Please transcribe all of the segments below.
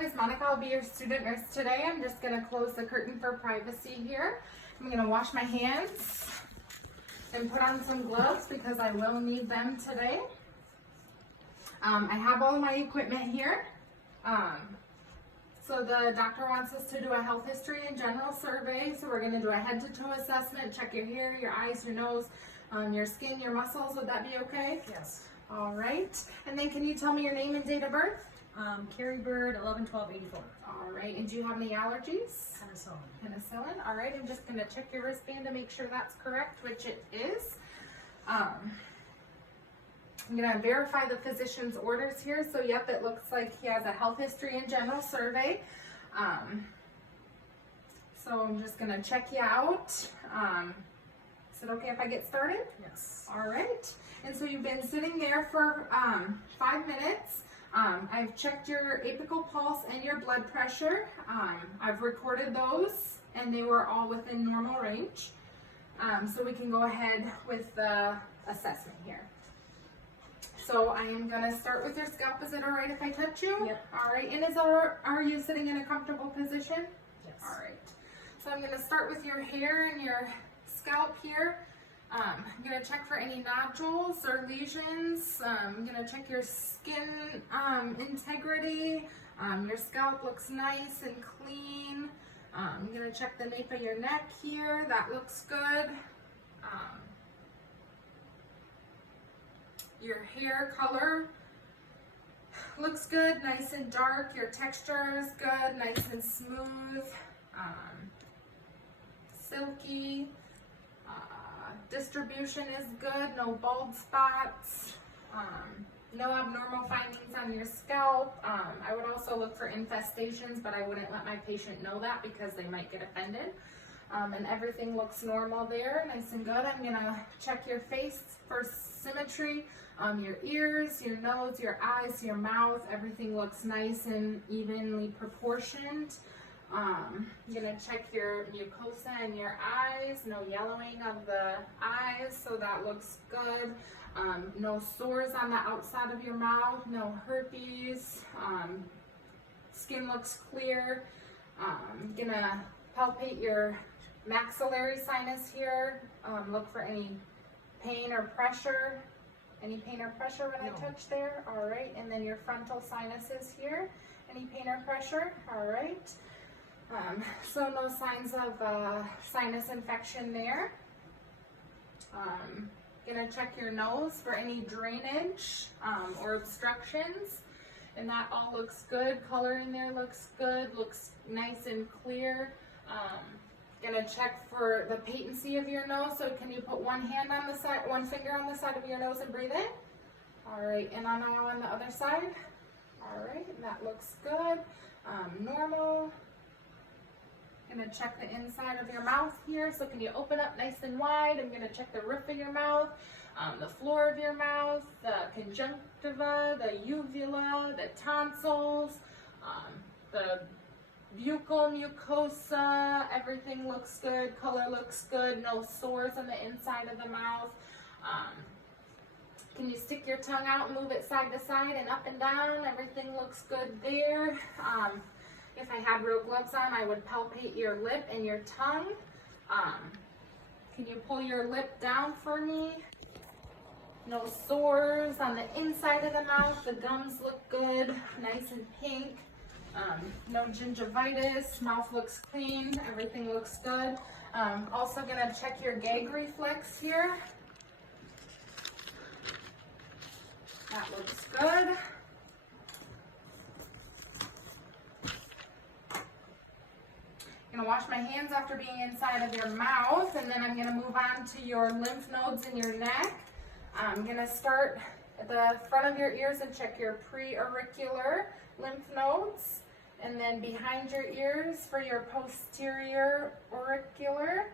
name is Monica. I'll be your student nurse today. I'm just going to close the curtain for privacy here. I'm going to wash my hands and put on some gloves because I will need them today. I have all of my equipment here. So the doctor wants us to do a health history and general survey. So we're going to do a head to toe assessment, check your hair, your eyes, your nose, your skin, your muscles. Would that be okay? Yes. All right. And then can you tell me your name and date of birth? Carrie Bird, 11/12/84. All right. And do you have any allergies? Penicillin. Penicillin. All right. I'm just going to check your wristband to make sure that's correct, which it is. I'm going to verify the physician's orders here. So, yep, it looks like he has a health history and general survey. So I'm just going to check you out. Is it okay if I get started? Yes. All right. And so you've been sitting there for 5 minutes. I've checked your apical pulse and your blood pressure. I've recorded those and they were all within normal range. So we can go ahead with the assessment here. So I am going to start with your scalp. Is it all right if I touch you? Yep. All right. And are you sitting in a comfortable position? Yes. All right. So I'm going to start with your hair and your scalp here. I'm going to check for any nodules or lesions. I'm going to check your skin integrity. Your scalp looks nice and clean. I'm going to check the nape of your neck here. That looks good. Your hair color looks good, nice and dark. Your texture is good, nice and smooth. Silky. Distribution is good, no bald spots, no abnormal findings on your scalp. I would also look for infestations, but I wouldn't let my patient know that because they might get offended. And everything looks normal there, nice and good. I'm gonna check your face for symmetry, your ears, your nose, your eyes, your mouth. Everything looks nice and evenly proportioned. I'm gonna check your mucosa and your eyes, no yellowing of the eyes, so that looks good. No sores on the outside of your mouth, no herpes. Skin looks clear. I'm gonna palpate your maxillary sinus here. Look for any pain or pressure. Any pain or pressure when I touch there? All right. And then your frontal sinuses here. Any pain or pressure? All right. So no signs of sinus infection there. Gonna check your nose for any drainage or obstructions, and that all looks good. Color in there looks good, looks nice and clear. Gonna check for the patency of your nose. So can you put one hand on the side, one finger on the side of your nose and breathe in? All right, and now on the other side. All right, and that looks good. Normal. Gonna check the inside of your mouth here. So can you open up nice and wide? I'm gonna check the roof of your mouth, the floor of your mouth, the conjunctiva, the uvula, the tonsils, the buccal mucosa. Everything looks good. Color looks good. No sores on the inside of the mouth. Can you stick your tongue out and move it side to side and up and down? Everything looks good there. If I had real gloves on, I would palpate your lip and your tongue. Can you pull your lip down for me? No sores on the inside of the mouth. The gums look good, nice and pink. No gingivitis. Mouth looks clean. Everything looks good. Also gonna check your gag reflex here. That looks good. I'm going to wash my hands after being inside of your mouth, and then I'm going to move on to your lymph nodes in your neck. I'm going to start at the front of your ears and check your preauricular lymph nodes, and then behind your ears for your posterior auricular.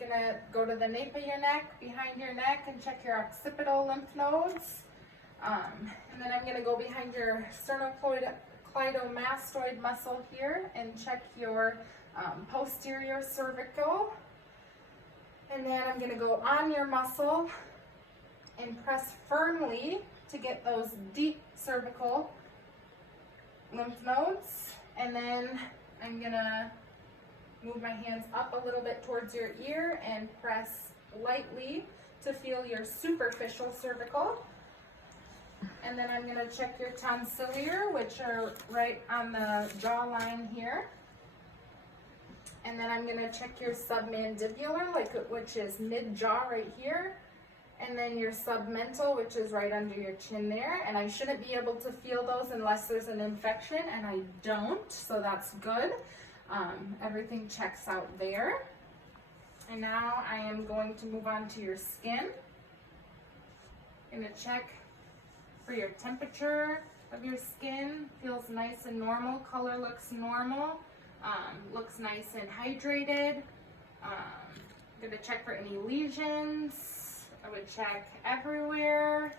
Going to go to the nape of your neck, behind your neck, and check your occipital lymph nodes. And then I'm going to go behind your sternocleidomastoid muscle here and check your posterior cervical. And then I'm going to go on your muscle and press firmly to get those deep cervical lymph nodes. And then I'm gonna move my hands up a little bit towards your ear and press lightly to feel your superficial cervical. And then I'm gonna check your tonsiliar, which are right on the jawline here. And then I'm gonna check your submandibular, which is mid-jaw right here. And then your submental, which is right under your chin there. And I shouldn't be able to feel those unless there's an infection, and I don't, so that's good. Everything checks out there. And now I am going to move on to your skin. I'm gonna check for your temperature of your skin. Feels nice and normal. Color looks normal. Looks nice and hydrated. Gonna check for any lesions. I would check everywhere.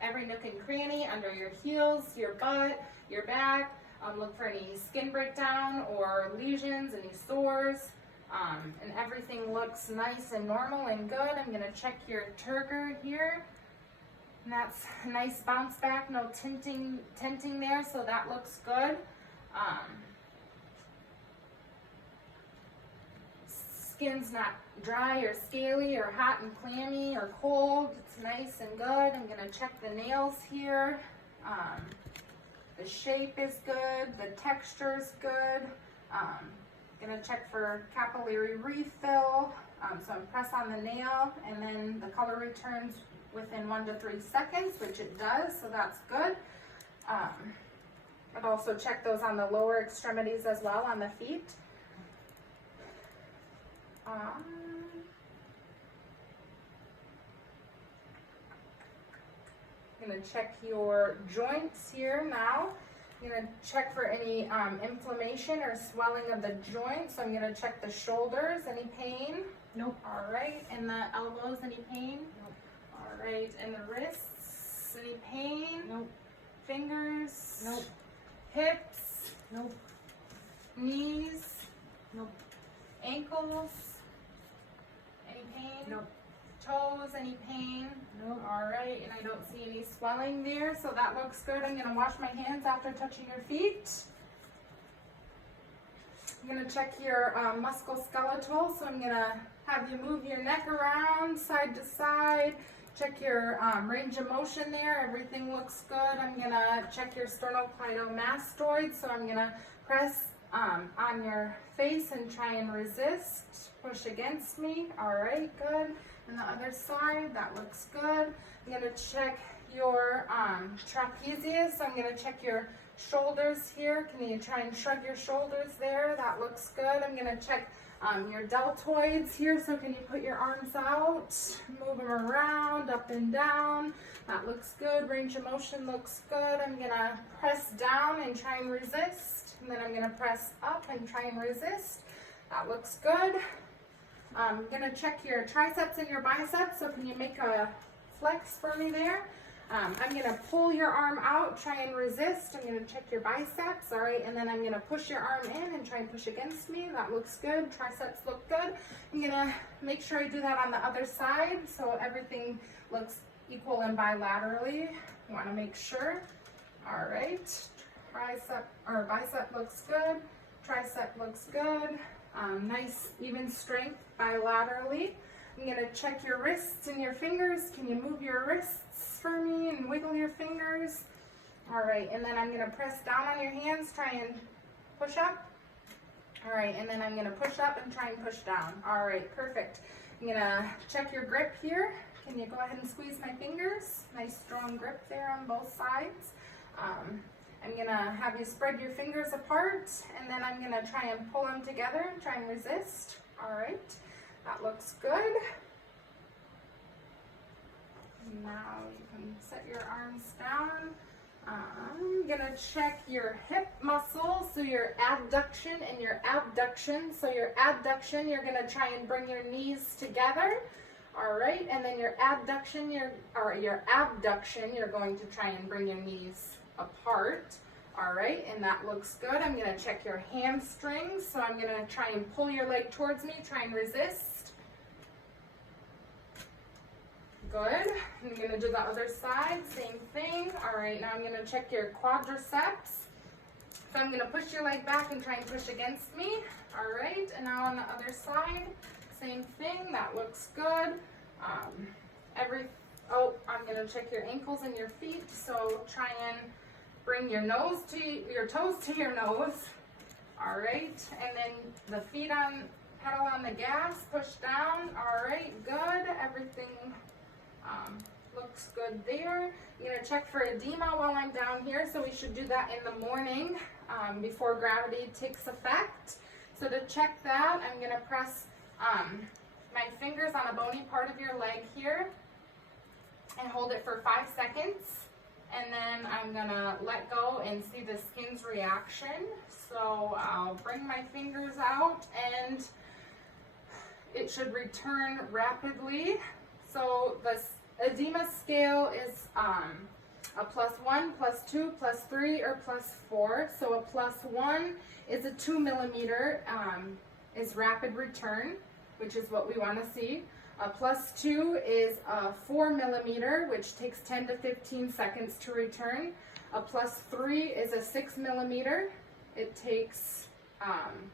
Every nook and cranny under your heels, your butt, your back. Look for any skin breakdown or lesions, any sores. And everything looks nice and normal and good. I'm gonna check your turgor here. And that's a nice bounce back, no tinting there, so that looks good. Skin's not dry or scaly or hot and clammy or cold. It's nice and good. I'm gonna check the nails here. The shape is good, the texture is good. Gonna check for capillary refill. So I press on the nail and then the color returns within 1 to 3 seconds, which it does, so that's good. I'd also check those on the lower extremities as well, on the feet. I'm gonna check your joints here now. I'm gonna check for any inflammation or swelling of the joints. So I'm gonna check the shoulders, any pain? Nope. All right, and the elbows, any pain? Nope. All right, and the wrists, any pain? Nope. Fingers? Nope. Hips? Nope. Knees? Nope. Ankles? Any pain? Nope. Toes, any pain? Nope. All right, and I don't see any swelling there, so that looks good. I'm gonna wash my hands after touching your feet. I'm gonna check your musculoskeletal, so I'm gonna have you move your neck around side to side. Check your range of motion there. Everything looks good. I'm gonna check your sternocleidomastoid, so I'm gonna press on your face and try and resist. Push against me. All right, good. And the other side, that looks good. I'm gonna check your trapezius. So I'm gonna check your shoulders here. Can you try and shrug your shoulders there? That looks good. I'm gonna check your deltoids here. So can you put your arms out, move them around, up and down. That looks good. Range of motion looks good. I'm gonna press down and try and resist. And then I'm gonna press up and try and resist. That looks good. I'm gonna check your triceps and your biceps. So can you make a flex for me there? I'm gonna pull your arm out, try and resist. I'm gonna check your biceps, all right? And then I'm gonna push your arm in and try and push against me. That looks good. Triceps look good. I'm gonna make sure I do that on the other side so everything looks equal and bilaterally. You wanna make sure. All right, tricep or bicep looks good. Tricep looks good. Nice even strength bilaterally. I'm gonna check your wrists and your fingers. Can you move your wrists for me and wiggle your fingers? All right, and then I'm gonna press down on your hands, try and push up. All right, and then I'm gonna push up and try and push down. All right, perfect. I'm gonna check your grip here. Can you go ahead and squeeze my fingers? Nice strong grip there on both sides. I'm gonna have you spread your fingers apart, and then I'm gonna try and pull them together and try and resist. All right, that looks good. Now you can set your arms down. I'm gonna check your hip muscle, so your abduction and your abduction. So your abduction, you're gonna try and bring your knees together. All right, and then your abduction, your abduction, you're going to try and bring your knees apart. All right, and that looks good. I'm gonna check your hamstrings. So I'm gonna try and pull your leg towards me, try and resist. Good. I'm gonna do the other side, same thing. All right, now I'm gonna check your quadriceps. So I'm gonna push your leg back and try and push against me. All right, and now on the other side, same thing, that looks good. I'm gonna check your ankles and your feet. So try and bring your toes to your nose. All right, and then the feet on, pedal on the gas, push down. All right, good, everything looks good there. I'm gonna check for edema while I'm down here, so we should do that in the morning before gravity takes effect. So to check that, I'm gonna press my fingers on a bony part of your leg here and hold it for 5 seconds. And then I'm gonna let go and see the skin's reaction. So I'll bring my fingers out and it should return rapidly. So the edema scale is a +1, +2, +3, or +4. So a +1 is a 2 millimeter is rapid return, which is what we want to see. A +2 is a 4 millimeter, which takes 10 to 15 seconds to return. A +3 is a 6 millimeter. It takes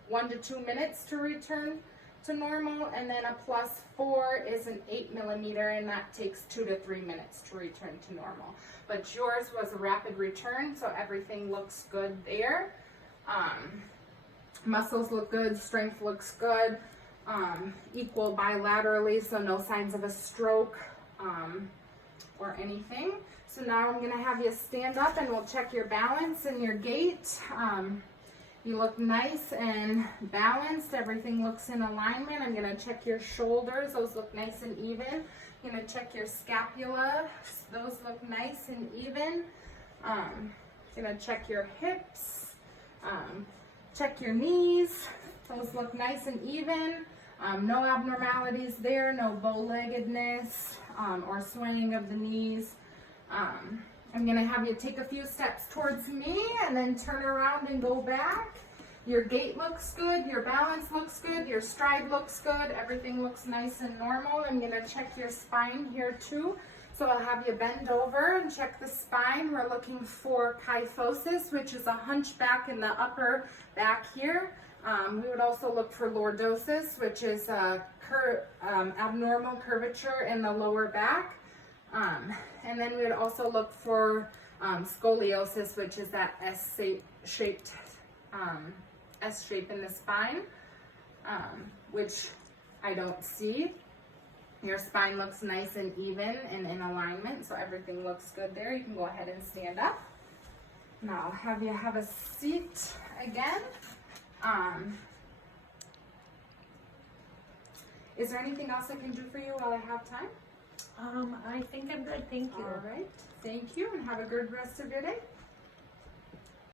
1 to 2 minutes to return to normal. And then a +4 is an 8 millimeter, and that takes 2 to 3 minutes to return to normal. But yours was a rapid return, so everything looks good there. Muscles look good, strength looks good. Equal bilaterally, so no signs of a stroke or anything. So now I'm gonna have you stand up and we'll check your balance and your gait. You look nice and balanced, everything looks in alignment. I'm gonna check your shoulders, those look nice and even. I'm gonna check your scapula, those look nice and even. Gonna check your hips, check your knees, those look nice and even. No abnormalities there, no bow-leggedness or swaying of the knees. I'm going to have you take a few steps towards me and then turn around and go back. Your gait looks good, your balance looks good, your stride looks good, everything looks nice and normal. I'm going to check your spine here too. So I'll have you bend over and check the spine. We're looking for kyphosis, which is a hunchback in the back here. We would also look for lordosis, which is abnormal curvature in the lower back. And then we would also look for scoliosis, which is that S-shape in the spine, which I don't see. Your spine looks nice and even and in alignment, so everything looks good there. You can go ahead and stand up. Now I'll have you have a seat again. Is there anything else I can do for you while I have time? I think I'm good, thank you. All right, thank you, and have a good rest of your day.